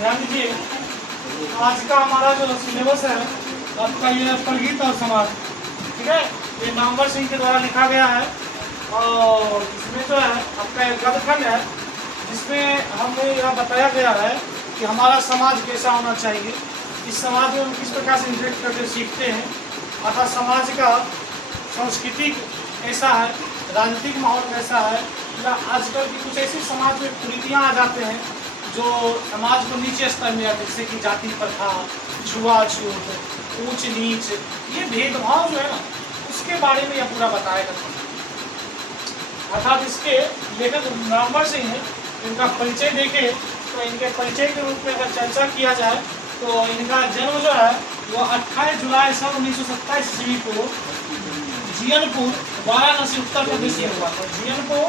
ध्यान दीजिए, आज का हमारा जो सिलेबस है आपका ये परगीत और समाज, ठीक है, ये नामवर सिंह के द्वारा लिखा गया है। और इसमें जो है आपका एक गद्यखंड है जिसमें हमें यह बताया गया है कि हमारा समाज कैसा होना चाहिए, इस समाज में हम किस प्रकार से इंटरेक्ट करके सीखते हैं, अर्थात समाज का सांस्कृतिक कैसा है, राजनीतिक माहौल कैसा है, या आजकल की कुछ ऐसी समाज में कुरीतियाँ आ जाते हैं जो समाज को नीचे स्तर में आते, जैसे कि जाति प्रथा, छुआछूत, ऊंच नीच, ये भेदभाव जो है ना उसके बारे में यह पूरा बताया गया। अर्थात इसके लेखक नामवर सिंह हैं, इनका परिचय देखें तो इनके परिचय के रूप में अगर चर्चा किया जाए तो इनका जन्म जो है वो 28 जुलाई सन 1927 ईस्वी को जियनपुर वाराणसी उत्तर प्रदेश में हुआ था। जियनपुर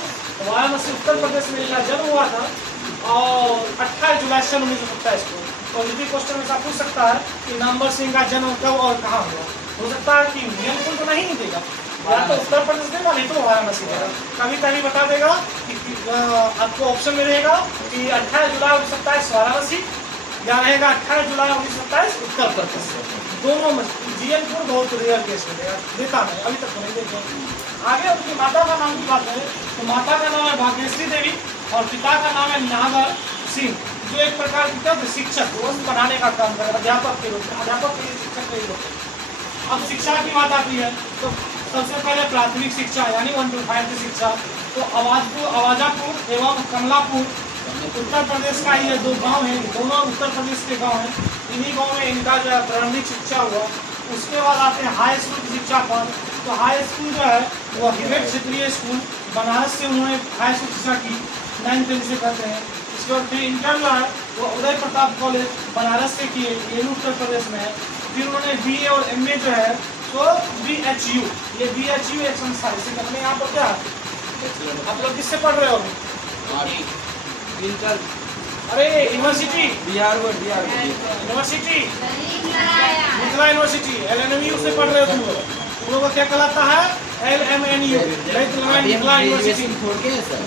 वाराणसी उत्तर प्रदेश में इनका जन्म हुआ था और 28 जुलाई सन 1927 को। पॉजिटिव क्वेश्चन में पूछ सकता है कि नामवर सिंह का जन्म कब और कहाँ हुआ। हो सकता है कि जियनपुर तो नहीं देगा, या तो उत्तर प्रदेश देगा नहीं तो वाराणसी देगा। कभी कभी बता देगा कि आपको ऑप्शन में रहेगा कि 28 जुलाई 1927 वाराणसी, या रहेगा 28 जुलाई 1927 उत्तर प्रदेश। दोनों में जियनपुर बहुत रेयर केस में देता है, अभी तक तो नहीं देते। आगे उनकी माता का नाम की बात है तो माता का नाम है भाग्यश्री देवी और पिता का नाम है नागर सिंह, जो एक प्रकार की शिक्षक पढ़ाने का काम कर, अध्यापक के रूप में, अध्यापक के लिए शिक्षक नहीं होते। अब शिक्षा की बात आती है तो सबसे पहले प्राथमिक शिक्षा यानी 1 to 5 की शिक्षा तो आवाजापुर एवं कमलापुर उत्तर प्रदेश का ये दो गांव हैं, दोनों उत्तर प्रदेश के गांव हैं। इन्हीं गांव में इनका जो है प्रारंभिक शिक्षा हुआ। उसके बाद आते हैं हाई स्कूल की शिक्षा पर, तो हाई स्कूल जो है वो हिरेट क्षेत्रीय स्कूल बनारस से उन्होंने हाई स्कूल शिक्षा की, 9th से करते हैं। इसके बाद फिर इंटर जो है वो उदय प्रताप कॉलेज बनारस से किए, ये उत्तर प्रदेश में है। फिर उन्होंने BA और MA जो है तो BHU, ये BHU एक संस्था है, इसे अपने यहाँ पर क्या आप लोग किससे पढ़ रहे हो अभी? इंटर, अरे university, Bihar university, Mithila university, LNMU से पढ़ रहे हो तुम लोग का क्या कहलाता है? LMNU, Lalit Narayan Mithila university,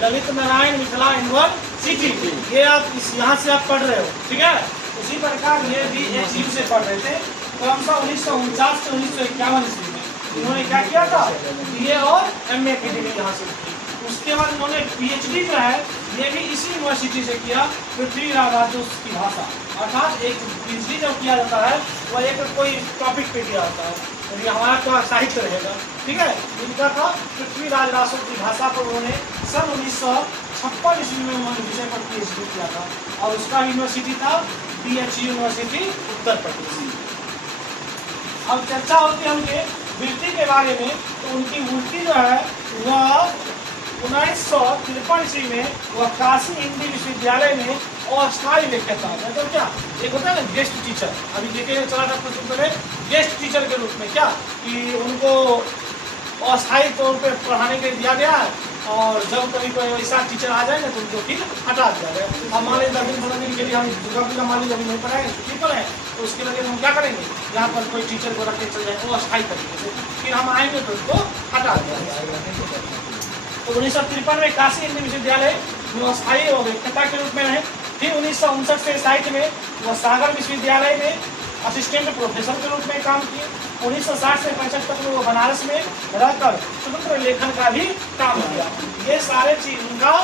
Lalit Narayan Mithila university. ये आप यहाँ से आप पढ़ रहे हो, ठीक है। उसी प्रकार ये BHU से पढ़ रहे थे। क्रमशः 1949 से 1951 ईस्वी में इन्होंने क्या किया था? BA और MA की डिग्री यहाँ से की। उसके बाद उन्होंने PhD जो है ये भी इसी यूनिवर्सिटी से किया, पृथ्वीराज राजोस की भाषा। अर्थात एक PhD जब किया जाता है वह एक कोई टॉपिक पे किया जाता है, तो हमारा तो साहित्य रहेगा, ठीक है। इनका था पृथ्वीराज राजोस की भाषा पर उन्होंने सन 1956 ईस्वी में उन्होंने विषय पर PhD किया था और उसका यूनिवर्सिटी था BHU यूनिवर्सिटी उत्तर प्रदेश। अब चर्चा होती है उनके वृत्ति के बारे में, तो उनकी वृत्ति जो है वह 1953 ईस्वी में वह काशी हिंदी विश्वविद्यालय में अस्थायी व्याख्याता है। तो क्या एक होता है ना गेस्ट टीचर, अभी देखे चला था कुछ दिन पहले, गेस्ट टीचर के रूप में क्या कि उनको अस्थायी तौर पे पढ़ाने के लिए दिया गया है और जब कभी कोई ऐसा टीचर आ जाएगा तो उनको फिर हटा दिया गया। अब मान लीजिए 10 दिन 15 दिन के लिए हम दुर्गा पूजा मान लीजिए अभी नहीं पढ़ाएंगे, छुट्टी पर है, तो उसके लिए हम क्या करेंगे, यहाँ पर कोई टीचर को रख के चल जाए वो अस्थायी तरीके से, फिर हम आएंगे तो उसको हटा दिया जाएगा। तो 1953 में काशी हिंदी विश्वविद्यालय वो अस्थायी और व्याख्याता के रूप में रहे। फिर 1959 से 60 में वह सागर विश्वविद्यालय में असिस्टेंट प्रोफेसर के रूप में काम किए। 1960 से 65 तक वो बनारस में रहकर स्वतंत्र लेखन का भी काम किया। ये सारे चीज उनका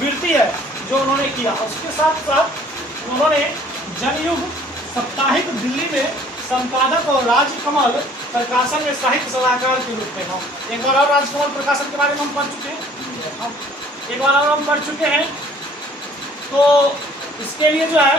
वृत्ति है जो उन्होंने किया। उसके साथ साथ उन्होंने जनयुग साप्ताहिक दिल्ली में संपादक और राजकमल प्रकाशन में साहित्य सलाहकार के रूप में हम एक बार और राजकमल प्रकाशन के बारे में हम पढ़ चुके हैं, एक बार और हम पढ़ चुके हैं। तो इसके लिए जो है